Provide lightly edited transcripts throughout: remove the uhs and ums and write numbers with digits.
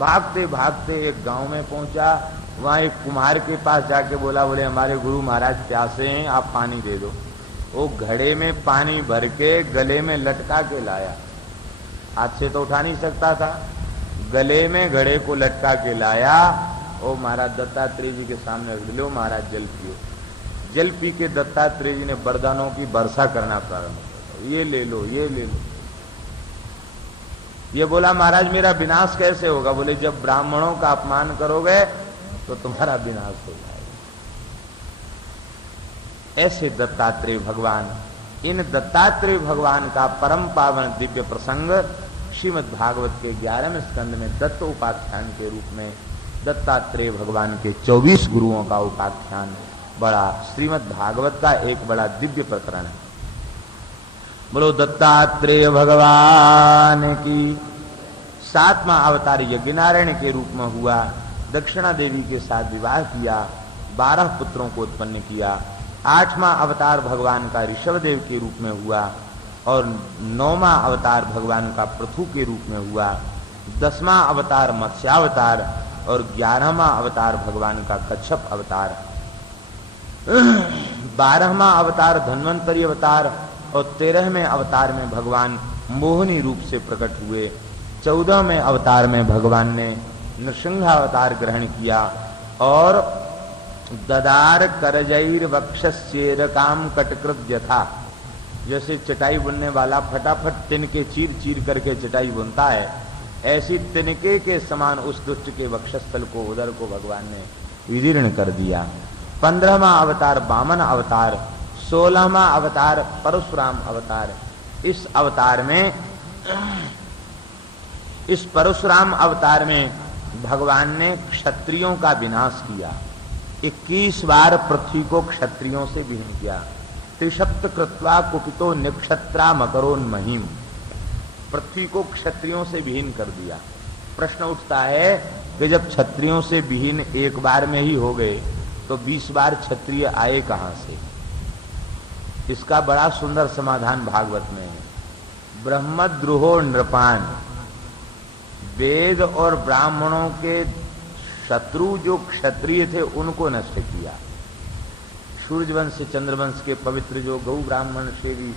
भागते भागते एक गांव में पहुंचा। वहां एक कुम्हार के पास जाके बोला, बोले हमारे गुरु महाराज प्यासे हैं, आप पानी दे दो। वो घड़े में पानी भर के गले में लटका के लाया। हाथ से तो उठा नहीं सकता था, गले में घड़े को लटका के लाया। ओ महाराज दत्तात्रेय जी के सामने रख लो, महाराज जल पियो। जल पी के दत्तात्रेय जी ने वरदानों की वर्षा करना प्रारंभ किया। ये ले लो, ये ले लो। ये बोला महाराज मेरा विनाश कैसे होगा? बोले जब ब्राह्मणों का अपमान करोगे तो तुम्हारा विनाश हो जाएगा। ऐसे दत्तात्रेय भगवान, इन दत्तात्रेय भगवान का परम पावन दिव्य प्रसंग श्रीमद् भागवत के 11वें स्कंद में दत्त उपाख्यान के रूप में दत्तात्रेय भगवान के 24 गुरुओं का उपाख्यान बड़ा श्रीमद् भागवत का एक बड़ा दिव्य प्रकरण है। बोलो दत्तात्रेय भगवान की। 7वां अवतार यज्ञनारायण के रूप में हुआ। दक्षिणा देवी के साथ विवाह किया, 12 पुत्रों को उत्पन्न किया। 8वां अवतार भगवान का ऋषभदेव के रूप में हुआ और 9वां अवतार भगवान का पृथु के रूप में हुआ। 10वां अवतार मत्स्यावतार और 11वां अवतार भगवान का कच्छप अवतार। 12वां अवतार धन्वंतरी अवतार और 13वें अवतार में भगवान मोहिनी रूप से प्रकट हुए। 14वें अवतार में भगवान ने नृसिंहावतार ग्रहण किया और ददार करजैर वक्षस्येर काम कटकृत था। जैसे चटाई बुनने वाला फटाफट तिनके चीर चीर करके चटाई बुनता है, ऐसी तिनके के समान उस दुष्ट के वक्षस्थल को, उदर को भगवान ने विदीर्ण कर दिया। 15वां अवतार वामन अवतार, 16वां अवतार परशुराम अवतार। इस परशुराम अवतार में भगवान ने क्षत्रियों का विनाश किया। 21 बार पृथ्वी को क्षत्रियों से विहीन किया। त्रिशप्त कृत्वा कुपितो निक्षत्रा मकरोन्महीम, पृथ्वी को क्षत्रियों से विहीन कर दिया। प्रश्न उठता है कि जब क्षत्रियों से विहीन एक बार में ही हो गए तो 20 बार क्षत्रिय आए कहां से? इसका बड़ा सुंदर समाधान भागवत में है। ब्रह्मद्रोहो नृपान, वेद और ब्राह्मणों के शत्रु जो क्षत्रिय थे उनको नष्ट किया। सूर्यवंश चंद्रवंश के पवित्र जो गौ ब्राह्मण सेवी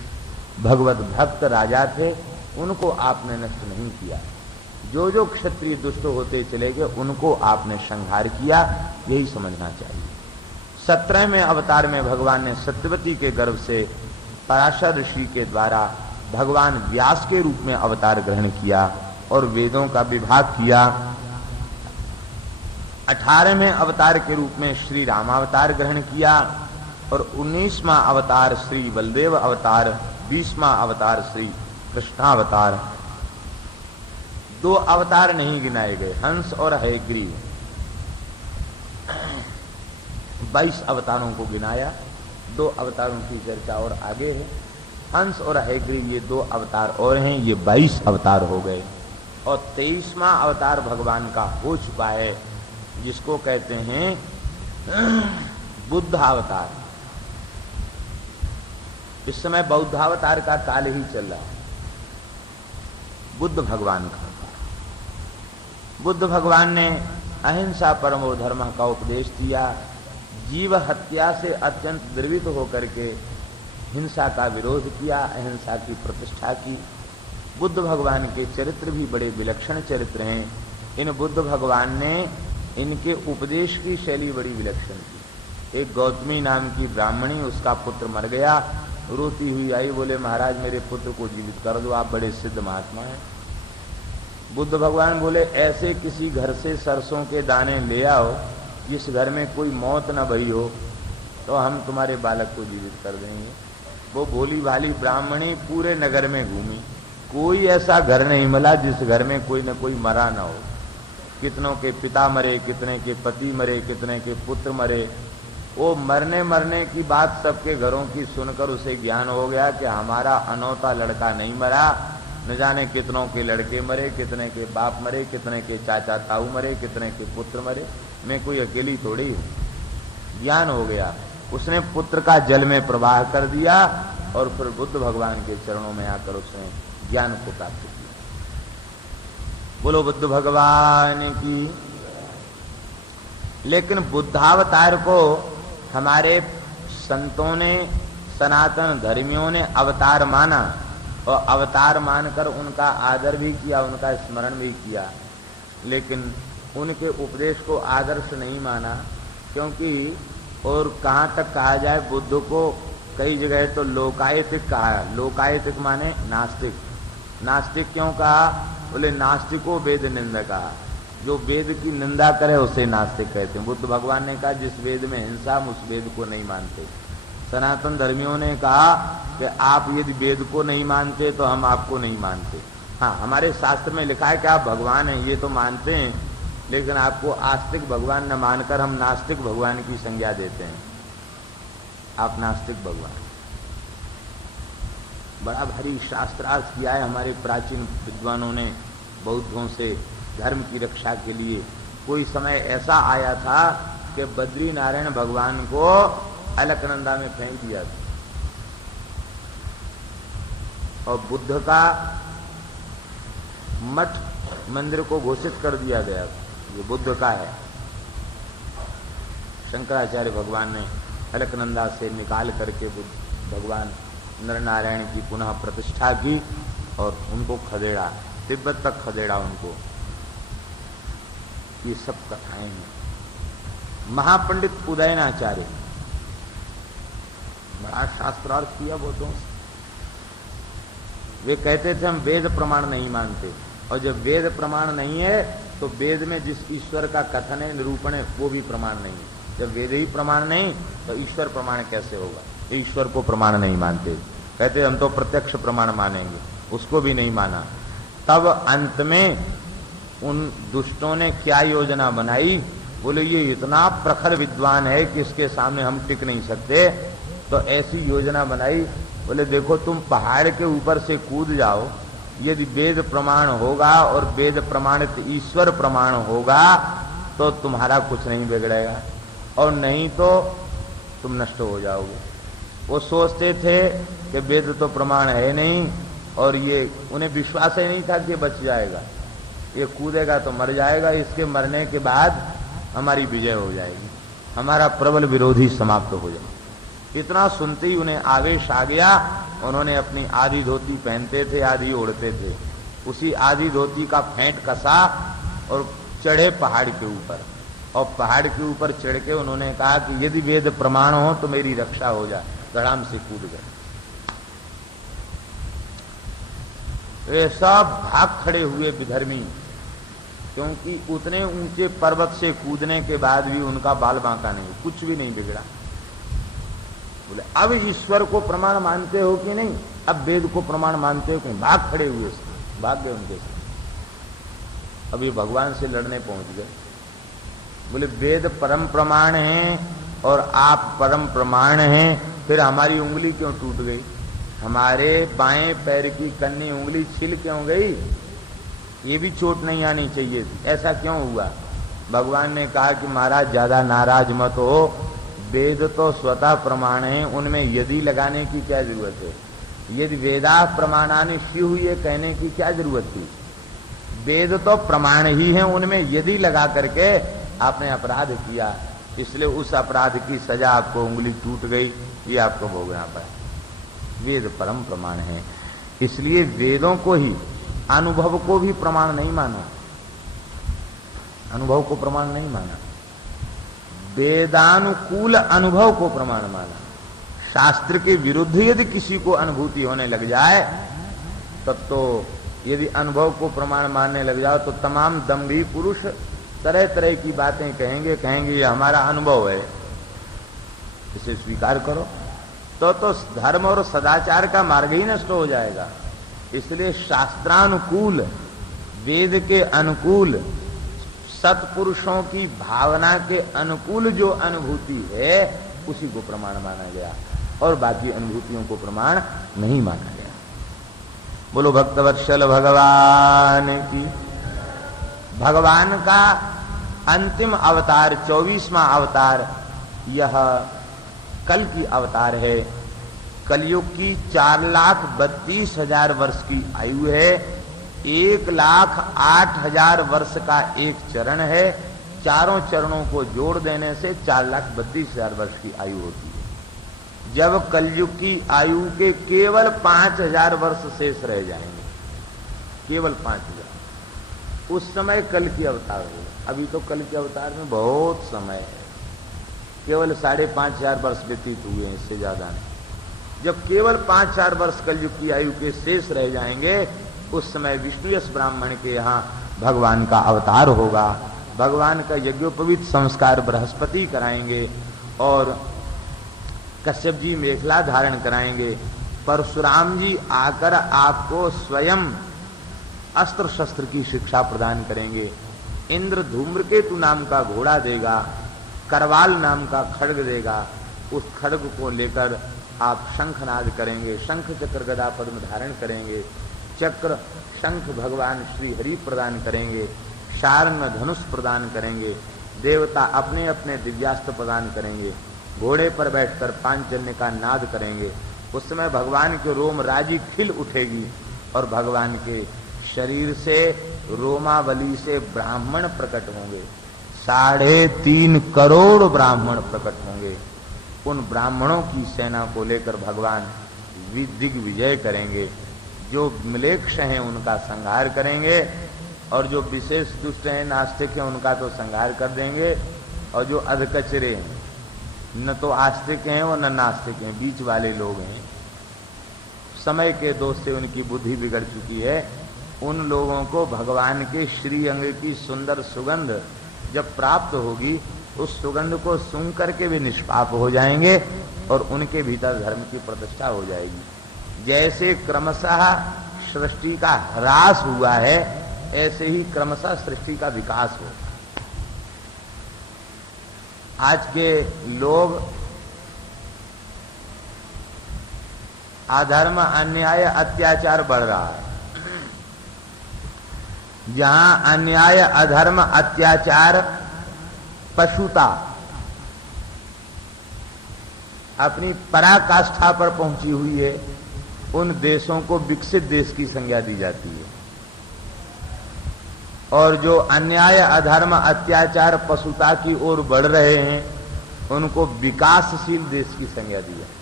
भगवत भक्त राजा थे उनको आपने नष्ट नहीं किया। जो जो क्षत्रिय दुष्ट होते चले गए उनको आपने संहार किया, यही समझना चाहिए। 17वें अवतार में भगवान ने सत्यवती के गर्भ से पराशर ऋषि के द्वारा भगवान व्यास के रूप में अवतार ग्रहण किया और वेदों का विभाग किया। 18वें अवतार के रूप में श्री रामावतार ग्रहण किया और 19वां अवतार श्री बलदेव अवतार, 20वां अवतार श्री कृष्णावतार। 2 अवतार नहीं गिनाए गए, हंस और हयग्रीव। 22 अवतारों को गिनाया। 2 अवतारों की चर्चा और आगे है। हंस और हयग्रीव ये 2 अवतार और हैं, ये 22 अवतार हो गए। और 23वां अवतार भगवान का हो चुका है, जिसको कहते हैं बुद्धावतार। इस समय बौद्धावतार का काल ही चल रहा है। बुद्ध भगवान का, बुद्ध भगवान ने अहिंसा परमो धर्म का उपदेश दिया। जीव हत्या से अत्यंत द्रवित होकर के हिंसा का विरोध किया, अहिंसा की प्रतिष्ठा की। बुद्ध भगवान के चरित्र भी बड़े विलक्षण चरित्र हैं। इन बुद्ध भगवान ने, इनके उपदेश की शैली बड़ी विलक्षण थी। एक गौतमी नाम की ब्राह्मणी, उसका पुत्र मर गया, रोती हुई आई, बोले महाराज मेरे पुत्र को जीवित कर दो, आप बड़े सिद्ध महात्मा हैं। बुद्ध भगवान बोले ऐसे किसी घर से सरसों के दाने ले आओ जिस घर में कोई मौत न भई हो, तो हम तुम्हारे बालक को जीवित कर देंगे। वो भोली भाली ब्राह्मणी पूरे नगर में घूमी, कोई ऐसा घर नहीं मिला जिस घर में कोई न कोई मरा न हो। कितनों के पिता मरे, कितने के पति मरे, कितने के पुत्र मरे। वो मरने की बात सबके घरों की सुनकर उसे ज्ञान हो गया कि हमारा अनौता लड़का नहीं मरा, न जाने कितनों के लड़के मरे, कितने के बाप मरे, कितने के चाचा ताऊ मरे, कितने के पुत्र मरे, मैं कोई अकेली थोड़ी हूं। ज्ञान हो गया, उसने पुत्र का जल में प्रवाह कर दिया और फिर बुद्ध भगवान के चरणों में आकर उसने ज्ञान को प्राप्त किया। बोलो बुद्ध भगवान की। लेकिन बुद्धावतार को हमारे संतों ने, सनातन धर्मियों ने अवतार माना और अवतार मानकर उनका आदर भी किया, उनका स्मरण भी किया, लेकिन उनके उपदेश को आदर्श नहीं माना। क्योंकि और कहाँ तक कहा जाए, बुद्ध को कई जगह तो लोकायतिक कहा। लोकायतिक माने नास्तिक। नास्तिक क्यों कहा? बोले नास्तिको वेद निंदा कहा। जो वेद की निंदा करे उसे नास्तिक कहते हैं। बुद्ध भगवान ने कहा जिस वेद में हिंसा, हम उस वेद को नहीं मानते। सनातन धर्मियों ने कहा कि आप यदि वेद को नहीं मानते तो हम आपको नहीं मानते। हाँ, हमारे शास्त्र में लिखा है कि आप भगवान हैं, ये तो मानते हैं, लेकिन आपको आस्तिक भगवान न मानकर हम नास्तिक भगवान की संज्ञा देते हैं। आप नास्तिक भगवान। बड़ा भारी शास्त्रार्थ किया है हमारे प्राचीन विद्वानों ने बौद्धों से धर्म की रक्षा के लिए। कोई समय ऐसा आया था कि बद्री नारायण भगवान को अलकनंदा में फेंक दिया था और बुद्ध का मठ मंदिर को घोषित कर दिया गया। ये बुद्ध का है। शंकराचार्य भगवान ने अलकनंदा से निकाल करके बुद्ध भगवान नरनारायण की पुनः प्रतिष्ठा की और उनको खदेड़ा, तिब्बत तक खदेड़ा उनको। ये सब कथाएं हैं। महापंडित उदयनाचार्य बड़ा शास्त्रार्थ किया बुद्धों से। वे कहते थे हम वेद प्रमाण नहीं मानते, और जब वेद प्रमाण नहीं है तो वेद में जिस ईश्वर का कथन है, निरूपण है, वो भी प्रमाण नहीं है। जब वेद ही प्रमाण नहीं तो ईश्वर प्रमाण कैसे होगा? ईश्वर को प्रमाण नहीं मानते। कहते हम तो प्रत्यक्ष प्रमाण मानेंगे, उसको भी नहीं माना। तब अंत में उन दुष्टों ने क्या योजना बनाई? बोले ये इतना प्रखर विद्वान है कि इसके सामने हम टिक नहीं सकते। तो ऐसी योजना बनाई, बोले देखो तुम पहाड़ के ऊपर से कूद जाओ, यदि वेद प्रमाण होगा और वेद प्रमाणित ईश्वर प्रमाण होगा तो तुम्हारा कुछ नहीं बिगड़ेगा, और नहीं तो तुम नष्ट हो जाओगे। वो सोचते थे कि वेद तो प्रमाण है नहीं, और ये उन्हें विश्वास ही नहीं था कि बच जाएगा। ये कूदेगा तो मर जाएगा, इसके मरने के बाद हमारी विजय हो जाएगी, हमारा प्रबल विरोधी समाप्त हो जाएगा। इतना सुनते ही उन्हें आवेश आ गया। उन्होंने अपनी आधी धोती पहनते थे, आधी ओढ़ते थे, उसी आधी धोती का फेंट कसा और चढ़े पहाड़ के ऊपर। और पहाड़ के ऊपर चढ़ के उन्होंने कहा कि यदि वेद प्रमाण हो तो मेरी रक्षा हो जाए। धड़ाम से कूद गए। वे सब भाग खड़े हुए विधर्मी, क्योंकि उतने ऊंचे पर्वत से कूदने के बाद भी उनका बाल बांका नहीं, कुछ भी नहीं बिगड़ा। बोले अब ईश्वर को प्रमाण मानते हो कि नहीं? अब वेद को प्रमाण मानते हो कि नहीं? भाग खड़े हुए, भाग गए उनके साथ। अब ये भगवान से लड़ने पहुंच गए। बोले वेद परम प्रमाण है और आप परम प्रमाण हैं, फिर हमारी उंगली क्यों टूट गई? हमारे बाएं पैर की कन्नी उंगली छिल क्यों गई? ये भी चोट नहीं आनी चाहिए थी, ऐसा क्यों हुआ? भगवान ने कहा कि महाराज ज्यादा नाराज मत हो, वेद तो स्वतः प्रमाण है, उनमें यदि लगाने की क्या जरूरत है? यदि वेदा प्रमाणानि स्युः ये कहने की क्या जरूरत थी? वेद तो प्रमाण ही है, उनमें यदि लगा करके आपने अपराध किया, इसलिए उस अपराध की सजा आपको उंगली टूट गई, ये आपको भोगना पड़ा। वेद परम प्रमाण है, इसलिए वेदों को ही, अनुभव को भी प्रमाण नहीं माना। अनुभव को प्रमाण नहीं माना, वेदानुकूल अनुभव को प्रमाण माना। शास्त्र के विरुद्ध यदि किसी को अनुभूति होने लग जाए तब तो, यदि अनुभव को प्रमाण मानने लग जाओ तो तमाम दंभी पुरुष तरह तरह की बातें कहेंगे ये हमारा अनुभव है, इसे स्वीकार करो। तो धर्म और सदाचार का मार्ग ही नष्ट हो जाएगा। इसलिए शास्त्रानुकूल, वेद के अनुकूल, सत्पुरुषों की भावना के अनुकूल जो अनुभूति है उसी को प्रमाण माना गया, और बाकी अनुभूतियों को प्रमाण नहीं माना गया। बोलो भक्तवत्सल भगवान की। भगवान का अंतिम अवतार, 24वां अवतार, यह कल की अवतार है। कलयुग की 4,32,000 वर्ष की आयु है। 1,08,000 वर्ष का एक चरण है। चारों चरणों को जोड़ देने से 4,32,000 वर्ष की आयु होती है। जब कलयुग की आयु के केवल 5,000 वर्ष शेष रह जाएंगे, केवल 5,000, उस समय कल की अवतार होगा। अभी तो कल के अवतार में बहुत समय है, केवल 5,500 वर्ष व्यतीत हुए हैं, इससे ज्यादा नहीं। जब केवल 5,000 वर्ष कलयुग की आयु के शेष रह जाएंगे, उस समय विष्णुयश ब्राह्मण के यहाँ भगवान का अवतार होगा। भगवान का यज्ञोपवीत संस्कार बृहस्पति कराएंगे और कश्यप जी मेखला धारण कराएंगे। परशुराम जी आकर आपको स्वयं अस्त्र शस्त्र की शिक्षा प्रदान करेंगे। इंद्र धूम्रकेतु नाम का घोड़ा देगा, करवाल नाम का खड्ग देगा। उस खड्ग को लेकर आप शंखनाद करेंगे, शंख चक्र गदा पद्म धारण करेंगे। चक्र शंख भगवान श्री हरि प्रदान करेंगे, शार्ंग धनुष प्रदान करेंगे। देवता अपने अपने दिव्यास्त्र प्रदान करेंगे। घोड़े पर बैठकर पांचजन्य का नाद करेंगे। उस समय भगवान के रोम राजी खिल उठेगी और भगवान के शरीर से रोमावली से ब्राह्मण प्रकट होंगे। 3.5 करोड़ ब्राह्मण प्रकट होंगे। उन ब्राह्मणों की सेना को लेकर भगवान दिग्विजय करेंगे। जो म्लेच्छ हैं उनका संहार करेंगे और जो विशेष दुष्ट हैं, नास्तिक हैं, उनका तो संहार कर देंगे। और जो अधकचरे हैं, न तो आस्तिक हैं और न नास्तिक हैं, बीच वाले लोग हैं, समय के दोष से उनकी बुद्धि बिगड़ चुकी है, उन लोगों को भगवान के श्री अंग की सुंदर सुगंध जब प्राप्त होगी, उस सुगंध को सूंघ करके भी निष्पाप हो जाएंगे और उनके भीतर धर्म की प्रतिष्ठा हो जाएगी। जैसे क्रमशः सृष्टि का ह्रास हुआ है, ऐसे ही क्रमशः सृष्टि का विकास होगा। आज के लोग अधर्म, अन्याय, अत्याचार बढ़ रहा है। जहां अन्याय, अधर्म, अत्याचार, पशुता अपनी पराकाष्ठा पर पहुंची हुई है, उन देशों को विकसित देश की संज्ञा दी जाती है। और जो अन्याय, अधर्म, अत्याचार, पशुता की ओर बढ़ रहे हैं, उनको विकासशील देश की संज्ञा दी जाती है।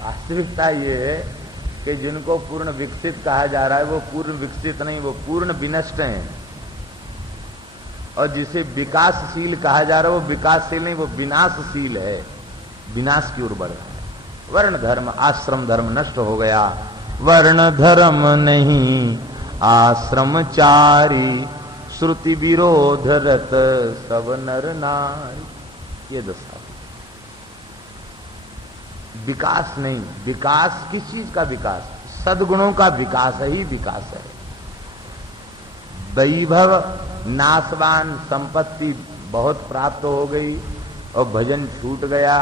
वास्तविकता ये है कि जिनको पूर्ण विकसित कहा जा रहा है, वो पूर्ण विकसित नहीं, वो पूर्ण विनष्ट हैं। और जिसे विकासशील कहा जा रहा है, वो विकासशील नहीं, वो विनाशशील है, विनाश की ओर बढ़ रहा है। वर्ण धर्म, आश्रम धर्म नष्ट हो गया। वर्ण धर्म नहीं आश्रमचारी, श्रुति विरोध रत सब नर नारी। ये दशा विकास नहीं। विकास किस चीज का विकास? सद्गुणों का विकास ही विकास है। वैभव, नाशवान संपत्ति बहुत प्राप्त हो गई और भजन छूट गया,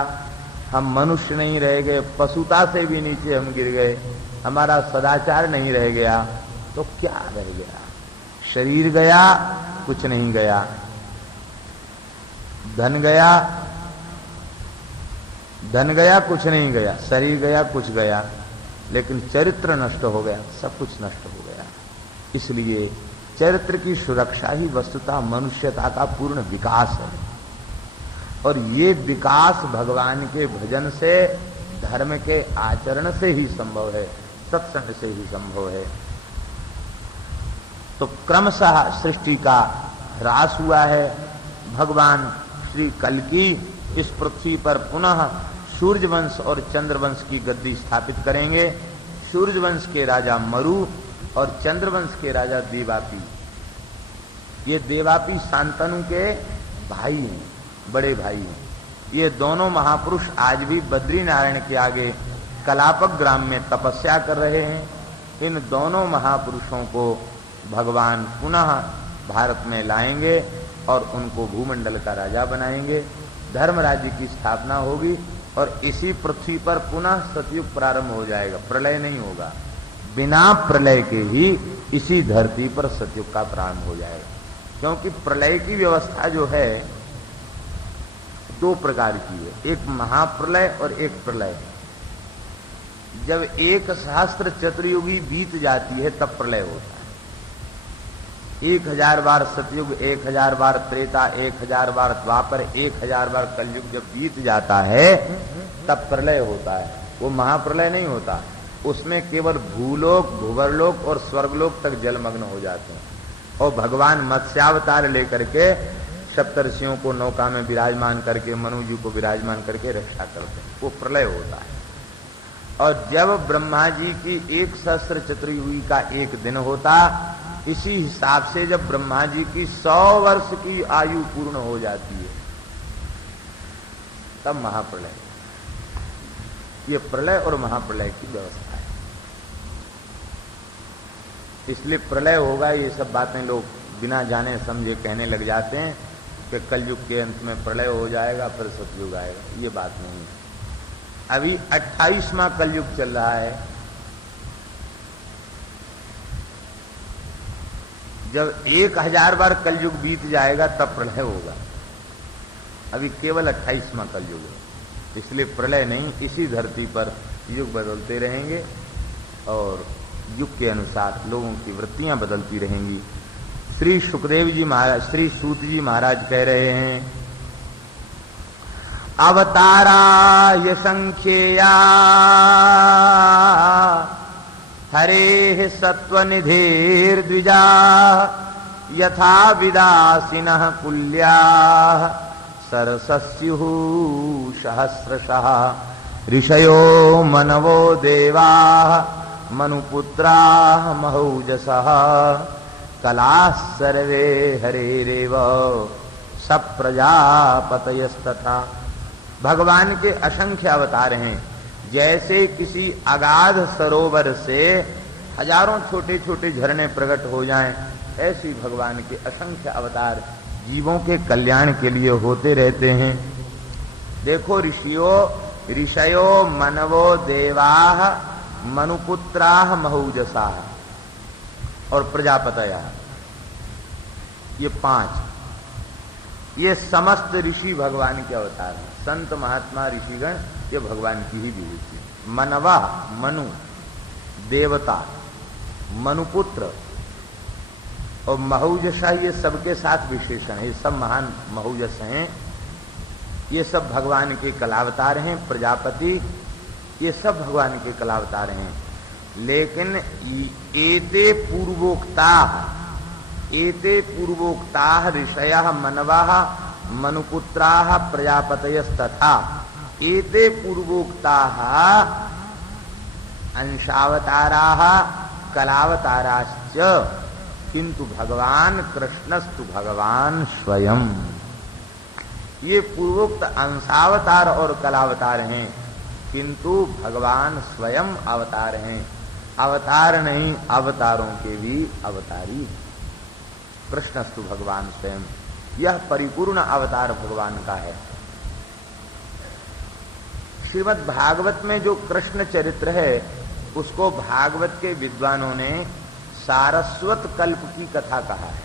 हम मनुष्य नहीं रह गए, पशुता से भी नीचे हम गिर गए, हमारा सदाचार नहीं रह गया, तो क्या रह गया? शरीर गया, कुछ नहीं गया। धन गया, धन गया, कुछ नहीं गया। शरीर गया, कुछ गया, लेकिन चरित्र नष्ट हो गया, सब कुछ नष्ट हो गया। इसलिए चरित्र की सुरक्षा ही वस्तुतः मनुष्यता का पूर्ण विकास है। और ये विकास भगवान के भजन से, धर्म के आचरण से ही संभव है, सत्संग से ही संभव है। तो क्रमशः सृष्टि का ह्रास हुआ है। भगवान श्री कल्कि इस पृथ्वी पर पुनः सूर्यवंश और चंद्रवंश की गद्दी स्थापित करेंगे। सूर्यवंश के राजा मरु और चंद्रवंश के राजा देवापी। ये देवापी शांतनु के भाई हैं, बड़े भाई हैं। ये दोनों महापुरुष आज भी बद्री नारायण के आगे कलापक ग्राम में तपस्या कर रहे हैं। इन दोनों महापुरुषों को भगवान पुनः भारत में लाएंगे और उनको भूमंडल का राजा बनाएंगे। धर्म राज्य की स्थापना होगी और इसी पृथ्वी पर पुनः सतयुग प्रारंभ हो जाएगा। प्रलय नहीं होगा, बिना प्रलय के ही इसी धरती पर सतयुग का प्रारंभ हो जाएगा। क्योंकि प्रलय की व्यवस्था जो है दो प्रकार की है, एक महाप्रलय और एक प्रलय। जब 1 सहस्त्र चतुर्युगी बीत जाती है तब प्रलय होता है। 1000 बार सतयुग, 1000 बार त्रेता, 1000 बार द्वापर, 1000 बार कलयुग जब बीत जाता है तब प्रलय होता है। वो महाप्रलय नहीं होता, उसमें केवल भूलोक, भुवरलोक और स्वर्गलोक तक जलमग्न हो जाते हैं और भगवान मत्स्यावतार लेकर के सप्तर्षियों को नौका में विराजमान करके, मनु जी को विराजमान करके रक्षा करते हैं, वो प्रलय होता है। और जब ब्रह्मा जी की 1 सहस्त्र चतुर्युगी का एक दिन होता, इसी हिसाब से जब ब्रह्मा जी की 100 वर्ष की आयु पूर्ण हो जाती है तब महाप्रलय। ये प्रलय और महाप्रलय की व्यवस्था है। इसलिए प्रलय होगा, ये सब बातें लोग बिना जाने समझे कहने लग जाते हैं कि कलयुग के अंत में प्रलय हो जाएगा फिर सतयुग आएगा। ये बात नहीं है। अभी 28वां कलयुग चल रहा है। जब 1000 बार कलयुग बीत जाएगा तब प्रलय होगा। अभी केवल 28वां कलयुग है, इसलिए प्रलय नहीं। इसी धरती पर युग बदलते रहेंगे और युग के अनुसार लोगों की वृत्तियां बदलती रहेंगी। श्री सुखदेव जी महाराज, श्री सूत जी महाराज कह रहे हैं, अवतारा यशंख्येया हरे सत्वनिधिर्द्विजा यथा विदासिनः कुल्या सरसस्युः सहस्रशः ऋषयो मनवो देवा मनुपुत्राः महौजसः कलाः सर्वे हरेरेव सप्रजापतयस्तथा। भगवान के असंख्य अवतार हैं। जैसे किसी अगाध सरोवर से हजारों छोटे छोटे झरने प्रकट हो जाएं, ऐसी भगवान के असंख्य अवतार जीवों के कल्याण के लिए होते रहते हैं। देखो, ऋषयो मनवो देवाः मनुपुत्राः महौजसाः और प्रजापतयः, ये 5, ये समस्त ऋषि भगवान के अवतार हैं। संत महात्मा ऋषिगण ये भगवान की ही विभूति है। मनवा मनु, देवता, मनुपुत्र और महौजसा, ये सबके साथ विशेषण है। ये सब महान महौजस हैं। ये सब भगवान के कलावतार हैं। प्रजापति, ये सब भगवान के कलावतार हैं। लेकिन एते पूर्वोक्ता ऋषयः मनवः मनुपुत्राः प्रजापतयस्तथा एते पूर्वोक्ताः अंशावताराः कलावताराश्च किंतु भगवान कृष्णस्तु भगवान स्वयं। ये पूर्वोक्त अंशावतार और कलावतार हैं, किंतु भगवान स्वयं अवतार हैं। अवतार नहीं, अवतारों के भी अवतारी। कृष्णस्तु भगवान स्वयं, यह परिपूर्ण अवतार भगवान का है। श्रीमद् भागवत में जो कृष्ण चरित्र है उसको भागवत के विद्वानों ने सारस्वत कल्प की कथा कहा है।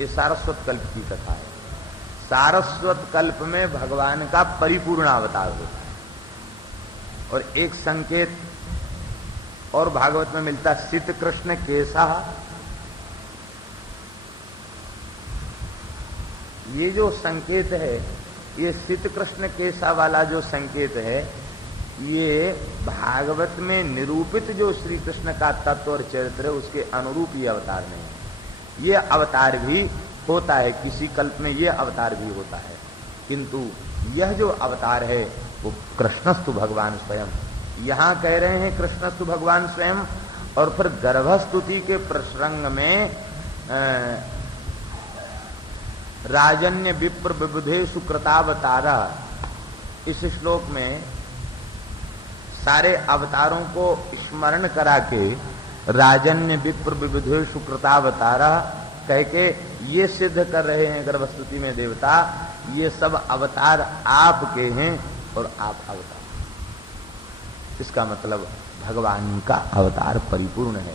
ये सारस्वत कल्प की कथा है। सारस्वत कल्प में भगवान का परिपूर्ण अवतार होता है। और एक संकेत और भागवत में मिलता, सित कृष्ण केसा। ये जो संकेत है, ये सित कृष्ण केसा वाला जो संकेत है, ये भागवत में निरूपित जो श्री कृष्ण का तत्व और चरित्र है उसके अनुरूप ये अवतार नहीं है। ये अवतार भी होता है, किसी कल्प में ये अवतार भी होता है, किंतु यह जो अवतार है वो कृष्णस्तु भगवान स्वयं। यहाँ कह रहे हैं कृष्णस्तु भगवान स्वयं, और फिर गर्भस्तुति के प्रसंग में राजन्य विप्र विबुधेषु कृतावतारा, इस श्लोक में सारे अवतारों को स्मरण करा के राजन्य विप्र विबुधेषु कृतावतारा कह के ये सिद्ध कर रहे हैं गर्भस्तुति में देवता, ये सब अवतार आपके हैं और आप अवतार। इसका मतलब भगवान का अवतार परिपूर्ण है।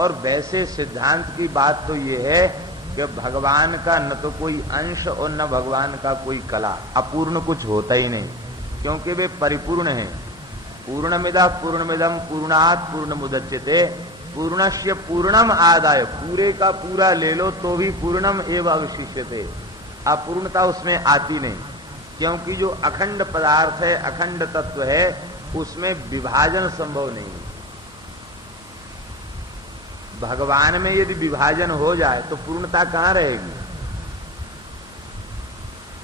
और वैसे सिद्धांत की बात तो ये है कि भगवान का न तो कोई अंश और न भगवान का कोई कला, अपूर्ण कुछ होता ही नहीं, क्योंकि वे परिपूर्ण हैं। पूर्णमिदः पूर्णमिदं पूर्णात् पूर्णमुदच्यते, पूर्णस्य पूर्णम आदाय, पूरे का पूरा ले लो तो भी पूर्णम एवं अवशिष्यते, अपूर्णता उसमें आती नहीं, क्योंकि जो अखंड पदार्थ है, अखंड तत्व है, उसमें विभाजन संभव नहीं है। भगवान में यदि विभाजन हो जाए तो पूर्णता कहां रहेगी?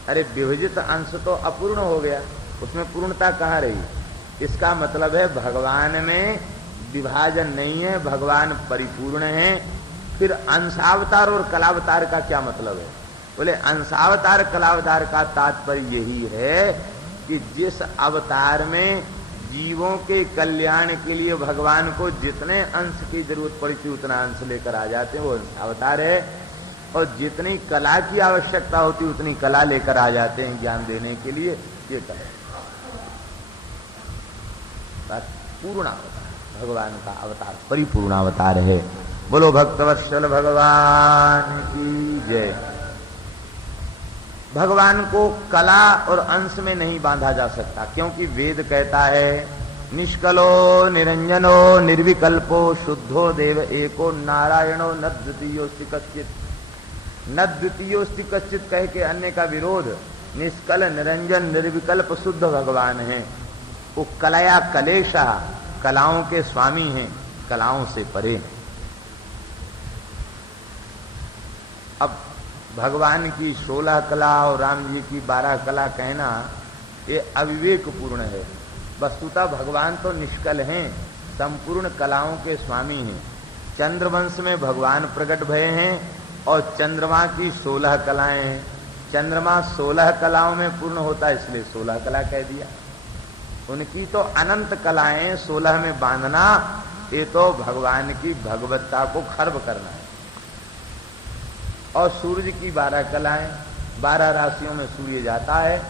अरे विभाजित अंश तो अपूर्ण हो गया, उसमें पूर्णता कहां रही? इसका मतलब है भगवान में विभाजन नहीं है, भगवान परिपूर्ण है। फिर अंशावतार और कलावतार का क्या मतलब है? बोले अंशावतार कलावतार का तात्पर्य यही है कि जिस अवतार में जीवों के कल्याण के लिए भगवान को जितने अंश की जरूरत पड़ी थी उतना अंश लेकर आ जाते हैं, वो अवतार है। और जितनी कला की आवश्यकता होती उतनी कला लेकर आ जाते हैं ज्ञान देने के लिए, ये कला पूर्ण अवतार, भगवान का अवतार परिपूर्ण अवतार है। बोलो भक्तवत्सल भगवान की जय। भगवान को कला और अंश में नहीं बांधा जा सकता, क्योंकि वेद कहता है निष्कलो निरंजनो निर्विकल्पो शुद्धो देव एको नारायणो न द्वितीयोस्ति कश्चित। न द्वितीयोस्ति कश्चित कह के अन्य का विरोध, निष्कल निरंजन निर्विकल्प शुद्ध भगवान है। वो कलया कलेशा, कलाओं के स्वामी हैं, कलाओं से परे। अब भगवान की 16 कला और राम जी की 12 कला कहना ये अविवेक पूर्ण है। वस्तुतः भगवान तो निष्कल हैं, संपूर्ण कलाओं के स्वामी हैं। चंद्रवंश में भगवान प्रकट भये हैं और चंद्रमा की 16 कलाएं हैं। चंद्रमा 16 कलाओं में पूर्ण होता है, इसलिए 16 कला कह दिया। उनकी तो अनंत कलाएं, 16 में बांधना ये तो भगवान की भगवत्ता को खर्ब करना है। और सूर्य की 12 कलाएं, 12 राशियों में सूर्य जाता है,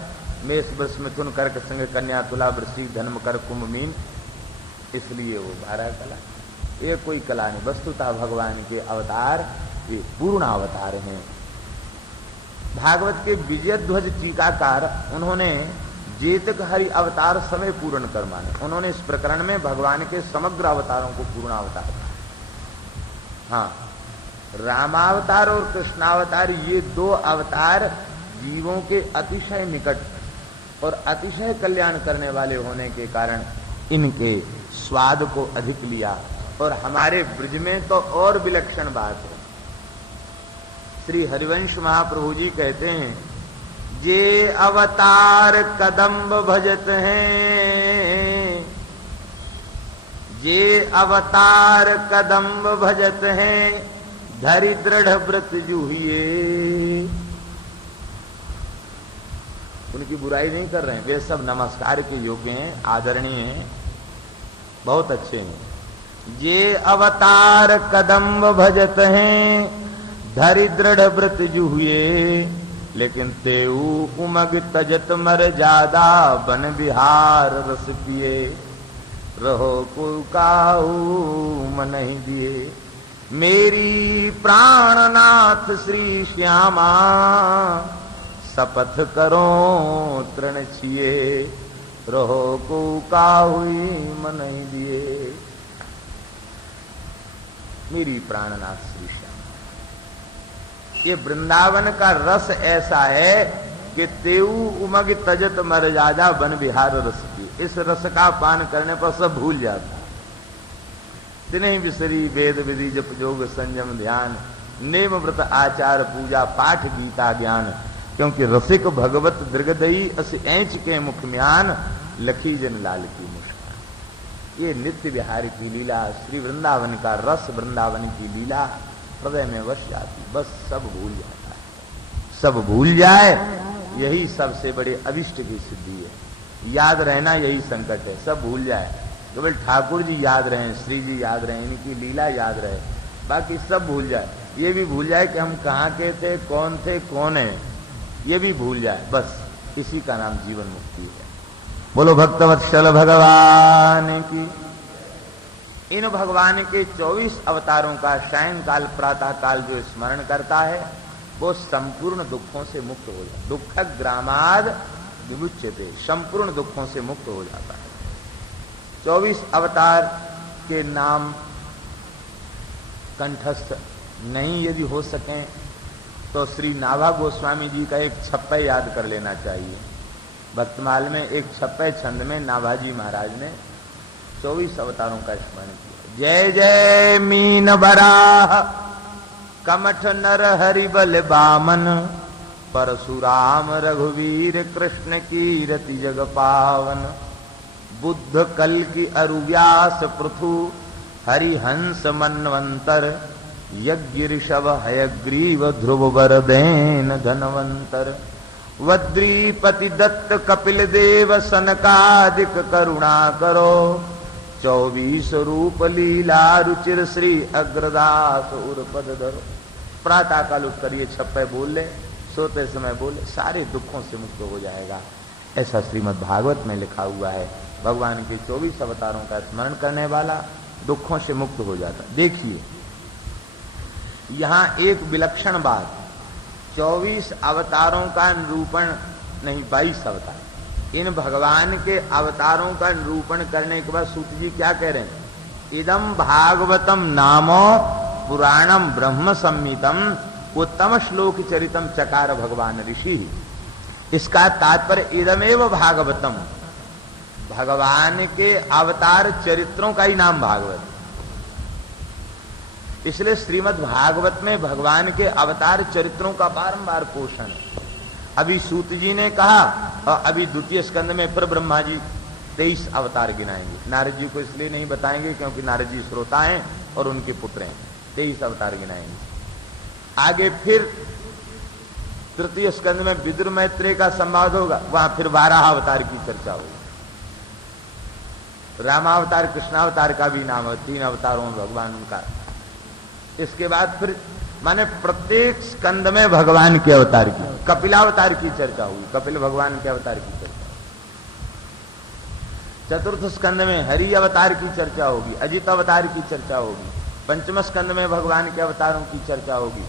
मेष वृष मिथुन कर्क सिंह कन्या तुला वृश्चिक धनु मकर कुंभ मीन, इसलिए वो 12 कला। ये कोई कला नहीं, वस्तुतः भगवान के अवतार ये पूर्ण अवतार हैं। भागवत के विजयध्वज टीकाकार उन्होंने जेतक हरि अवतार समय पूर्ण कर माने। उन्होंने इस प्रकरण में भगवान के समग्र अवतारों को पूर्ण अवतार कहा। हाँ, रामावतार और कृष्णावतार ये 2 अवतार जीवों के अतिशय निकट और अतिशय कल्याण करने वाले होने के कारण इनके स्वाद को अधिक लिया। और हमारे ब्रज में तो और विलक्षण बात है। श्री हरिवंश महाप्रभु जी कहते हैं, जे अवतार कदम्ब भजत हैं, जे अवतार कदम्ब भजत हैं, धरि दृढ़ व्रत जूहिए। उनकी बुराई नहीं कर रहे हैं, वे सब नमस्कार के योग्य हैं, आदरणीय हैं, बहुत अच्छे हैं। जे अवतार कदम्ब भजत हैं, धरि दृढ़ व्रत जूहिए, लेकिन तेऊ उमग तजत मर जादा, बन बिहार रस पिए, रहो को काऊ मन ही दिए। मेरी प्राणनाथ श्री श्यामा, शपथ करो तृण छिए, रहो को काहुई मन ही दिए। मेरी प्राणनाथ श्री श्यामा, ये वृंदावन का रस ऐसा है कि तेऊ उमग तजत मर जादा, बन बिहार रस पिए। इस रस का पान करने पर सब भूल जाता। तिन्हीं विसरी वेद विधि जप जोग संयम ध्यान, नेम व्रत आचार पूजा पाठ गीता ज्ञान। क्योंकि रसिक भगवत दृगदयी अस ऐंच के मुख म्यान, लखी जन लाल की मुस्कान। ये नित्य विहार की लीला, श्री वृंदावन का रस, वृंदावन की लीला हृदय में वश जाती, बस सब भूल जाता है। सब भूल जाए यही सबसे बड़े अभिष्ट की सिद्धि है। याद रहना यही संकट है, सब भूल जाए। केवल ठाकुर जी याद रहे, श्री जी याद रहे, इनकी लीला याद रहे, बाकी सब भूल जाए। ये भी भूल जाए कि हम कहाँ के थे, कौन है, ये भी भूल जाए। बस इसी का नाम जीवन मुक्ति है। बोलो भक्तवत्सल भगवान की। इन भगवान के 24 अवतारों का सायंकाल प्रातः काल जो स्मरण करता है वो संपूर्ण दुखों से मुक्त हो जाता है। दुख ग्रामाद विमुच्यते, संपूर्ण दुखों से मुक्त हो जाता है। 24 अवतार के नाम कंठस्थ नहीं यदि हो सकें तो श्री नाभा गोस्वामी जी का एक छप्पै याद कर लेना चाहिए। भक्तमाल में एक छप्पै छंद में नाभाजी महाराज ने 24 अवतारों का स्मरण किया। जय जय मीन बराह कमठ नर हरिबल बामन परशुराम रघुवीर कृष्ण कीरति जग पावन बुद्ध कल की अरुव्यास पृथु हरिहंस मनवंतर यज्ञ ऋषभ हयग्रीव ध्रुव वरदेन धनवंतर वद्रीपति दत्त कपिल देव सनकादिक करुणा करो 24 रूप लीला रुचिर श्री अग्रदास उर्पद धरो। प्रातः काल उठ कर ये छप्पे बोल ले, सोते समय बोले, सारे दुखों से मुक्त हो जाएगा। ऐसा श्रीमद् भागवत में लिखा हुआ है। भगवान के 24 अवतारों का स्मरण करने वाला दुखों से मुक्त हो जाता। देखिए यहां एक विलक्षण बात, 24 अवतारों का निरूपण नहीं, 22 अवतार, इन भगवान के अवतारों का निरूपण करने के बाद सूत जी क्या कह रहे हैं? इदम भागवतम नामो पुराणम ब्रह्म संहितम उत्तम श्लोक चरितम चकार भगवान ऋषि। इसका तात्पर्य इदमेव भागवतम, भगवान के अवतार चरित्रों का ही नाम भागवत। इसलिए श्रीमद् भागवत में भगवान के अवतार चरित्रों का बारंबार पोषण। अभी सूत जी ने कहा, और अभी द्वितीय स्कंद में फिर ब्रह्मा जी 23 अवतार गिनाएंगे। नारद जी को इसलिए नहीं बताएंगे क्योंकि नारद जी श्रोता हैं और उनके पुत्र हैं। 23 अवतार गिनाएंगे। आगे फिर तृतीय स्कंद में विदुर मैत्रेय का संवाद होगा, वहां फिर 12 अवतार की चर्चा होगी। रामावतार कृष्णावतार का भी नाम है, 3 अवतारों में भगवान उनका। इसके बाद फिर माने प्रत्येक स्कंद में भगवान के अवतार की, कपिलावतार की चर्चा हुई, कपिल भगवान के अवतार की चर्चा। चतुर्थ स्कंद में हरि अवतार की चर्चा होगी, अजित अवतार की चर्चा होगी। पंचम स्कंद में भगवान के अवतारों की चर्चा होगी।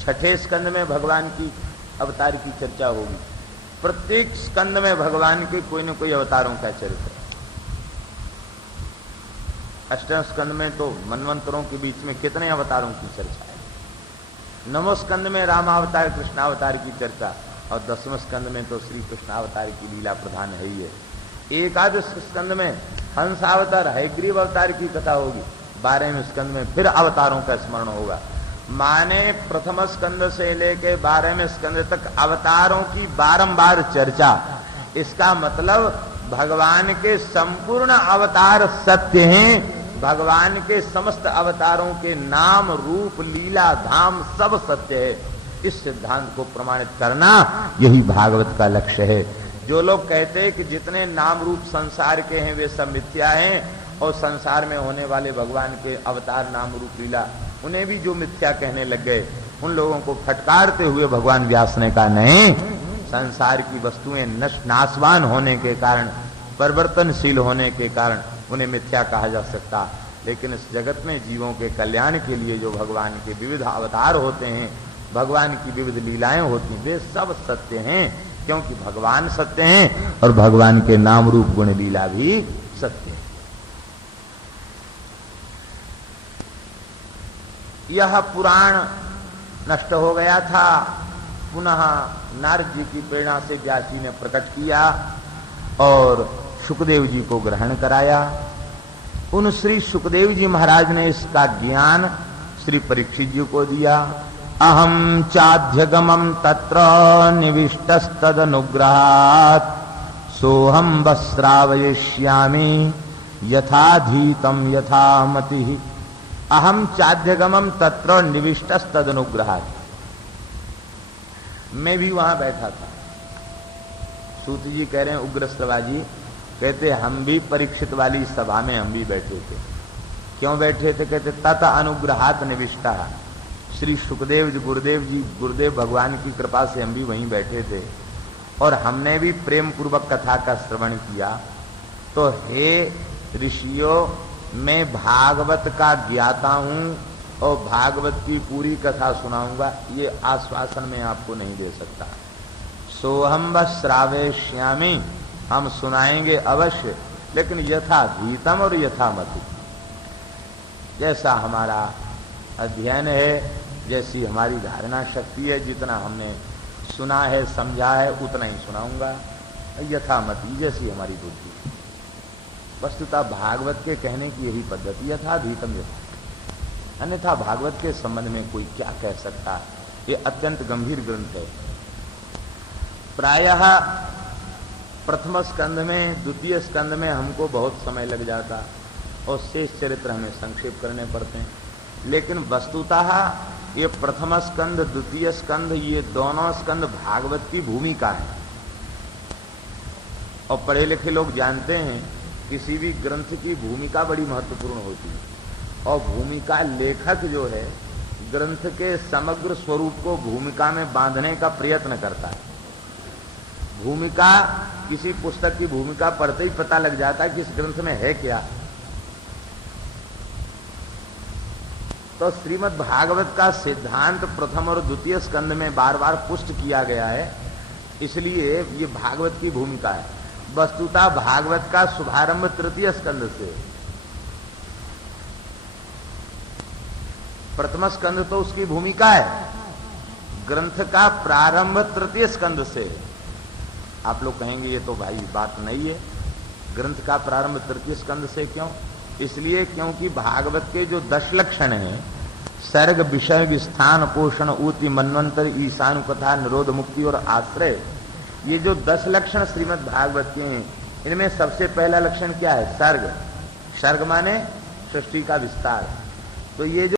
छठे स्कंद में भगवान की अवतार की चर्चा होगी। प्रत्येक स्कंद में भगवान के कोई न कोई अवतारों का चरित्र। अष्टम स्कंद में तो मनवंतरों के बीच में कितने अवतारों की चर्चा है। नवम स्कंद में रामावतार कृष्णावतार की चर्चा, और 10वें स्कंद में तो श्री कृष्णावतार की लीला प्रधान है ही है। एकादश स्कंद में हंसावतार हयग्रीव अवतार की कथा होगी। 12वें स्कंद में फिर अवतारों का स्मरण होगा। माने प्रथम स्कंद से लेके 12वें स्कंद तक अवतारों की बारंबार चर्चा। इसका मतलब भगवान के संपूर्ण अवतार सत्य हैं। भगवान के समस्त अवतारों के नाम रूप लीला धाम सब सत्य है। इस सिद्धांत को प्रमाणित करना यही भागवत का लक्ष्य है। जो लोग कहते हैं कि जितने नाम रूप संसार के हैं वे सब मिथ्या हैं, और संसार में होने वाले भगवान के अवतार नाम रूप लीला उन्हें भी जो मिथ्या कहने लग गए, उन लोगों को फटकारते हुए भगवान व्यास ने कहा, नहीं, संसार की वस्तुएं नाशवान होने के कारण, परिवर्तनशील होने के कारण उन्हें मिथ्या कहा जा सकता। लेकिन इस जगत में जीवों के कल्याण के लिए जो भगवान के विविध अवतार होते हैं, भगवान की विविध लीलाएं होती हैं, वे सब सत्य हैं, क्योंकि भगवान सत्य हैं और भगवान के नाम रूप गुण लीला भी सत्य है। यह पुराण नष्ट हो गया था, पुनः नारद जी की प्रेरणा से व्यास जी ने प्रकट किया और सुखदेव जी को ग्रहण कराया। उन श्री सुखदेव जी महाराज ने इसका ज्ञान श्री परीक्षित जी को दिया। अहम चाध्यगमम तत्र निविष्टस्तदनुग्रहात् सोहम वस्त्रावयिष्यामि यथाधीतम यथामति। अहम चाध्यगमम तत्र निविष्टस्तदनुग्रहात्। मैं भी वहां बैठा था। सूत जी कह रहे हैं, उग्रश्रवा जी कहते हम भी परीक्षित वाली सभा में हम भी बैठे थे। क्यों बैठे थे? कहते तत अनुग्रहात् निविष्टा। श्री सुखदेव जी गुरुदेव भगवान की कृपा से हम भी वहीं बैठे थे और हमने भी प्रेम पूर्वक कथा का श्रवण किया। तो हे ऋषियों, मैं भागवत का ज्ञाता हूं और भागवत की पूरी कथा सुनाऊंगा, ये आश्वासन मैं आपको नहीं दे सकता। सोहम व श्रावयिष्यामि, हम सुनाएंगे अवश्य। लेकिन यथाधीतम और यथामति, जैसा हमारा अध्ययन है, जैसी हमारी धारणा शक्ति है, जितना हमने सुना है समझा है उतना ही सुनाऊंगा, यथामति जैसी हमारी बुद्धि। वस्तुतः भागवत के कहने की यही पद्धति, यथाधीतम यथा, अन्यथा भागवत के संबंध में कोई क्या कह सकता। ये अत्यंत गंभीर ग्रंथ है। प्रायः प्रथम स्कंध में, द्वितीय स्कंध में हमको बहुत समय लग जाता और शेष चरित्र हमें संक्षेप करने पड़ते हैं, लेकिन वस्तुतः ये प्रथम स्कंद, द्वितीय स्कंद, ये दोनों स्कंद भागवत की भूमिका है। और पढ़े लिखे लोग जानते हैं किसी भी ग्रंथ की भूमिका बड़ी महत्वपूर्ण होती है, और भूमिका लेखक जो है ग्रंथ के समग्र स्वरूप को भूमिका में बांधने का प्रयत्न करता है। भूमिका, किसी पुस्तक की भूमिका पढ़ते ही पता लग जाता है कि इस ग्रंथ में है क्या। तो श्रीमद् भागवत का सिद्धांत प्रथम और द्वितीय स्कंद में बार बार पुष्ट किया गया है, इसलिए ये भागवत की भूमिका है। वस्तुतः भागवत का शुभारंभ तृतीय स्कंद से, प्रथम स्कंद तो उसकी भूमिका है, ग्रंथ का प्रारंभ तृतीय स्कंद से। आप लोग कहेंगे ये तो भाई बात नहीं है, ग्रंथ का प्रारंभ तृतीय स्कंद से क्यों? इसलिए क्योंकि भागवत के जो 10 लक्षण हैं, सर्ग, विषय, विस्थान, पोषण, ऊति, मनवंतर, ईशानु कथा, निरोध, मुक्ति और आश्रय, ये जो 10 लक्षण श्रीमद् भागवत के हैं, इनमें सबसे पहला लक्षण क्या है? सर्ग। सर्ग माने सृष्टि का विस्तार। तो ये जो